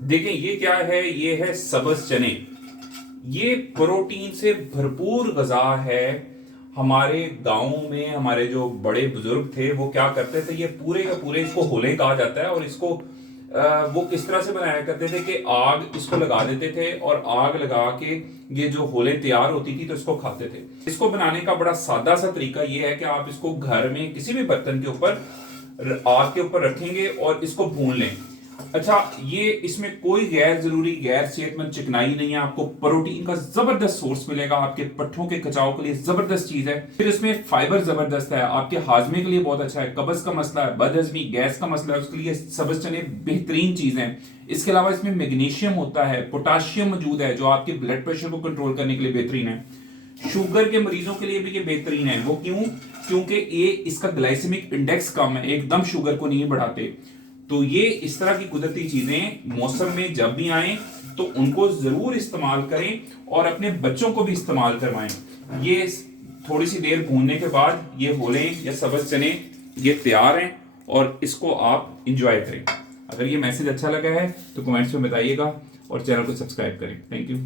देखें ये क्या है, ये है सब्ज चने। ये प्रोटीन से भरपूर गज़ा है। हमारे गाँव में हमारे जो बड़े बुजुर्ग थे वो क्या करते थे, ये पूरे का पूरे, इसको होले कहा जाता है, और इसको वो किस तरह से बनाया करते थे कि आग इसको लगा देते थे, और आग लगा के ये जो होले तैयार होती थी तो इसको खाते थे। इसको बनाने का बड़ा सादा सा तरीका ये है कि आप इसको घर में किसी भी बर्तन के ऊपर, आग के ऊपर रखेंगे और इसको भून लें। अच्छा, ये इसमें कोई गैर जरूरी गैर सेहतमंद चिकनाई नहीं है, आपको प्रोटीन का जबरदस्त सोर्स मिलेगा, आपके पट्ठों के खिंचाव के लिए जबरदस्त चीज है। फिर इसमें फाइबर जबरदस्त है, आपके हाजमे के लिए बहुत अच्छा है, कब्ज का मसला है, बदहजमी, गैस का मसला है, उसके लिए सब्ज चने बेहतरीन चीज है। इसके अलावा इसमें मैग्नीशियम होता है, पोटाशियम मौजूद है जो आपके ब्लड प्रेशर को कंट्रोल करने के लिए बेहतरीन है। शुगर के मरीजों के लिए भी ये बेहतरीन है। वो क्यों? क्योंकि ये इसका ग्लाइसेमिक इंडेक्स कम है, एकदम शुगर को नहीं बढ़ाते। तो ये इस तरह की कुदरती चीजें मौसम में जब भी आए तो उनको जरूर इस्तेमाल करें, और अपने बच्चों को भी इस्तेमाल करवाएं। ये थोड़ी सी देर भूनने के बाद ये होले या सब्ज चने ये तैयार हैं, और इसको आप इंजॉय करें। अगर ये मैसेज अच्छा लगा है तो कमेंट्स में बताइएगा, और चैनल को सब्सक्राइब करें। Thank you.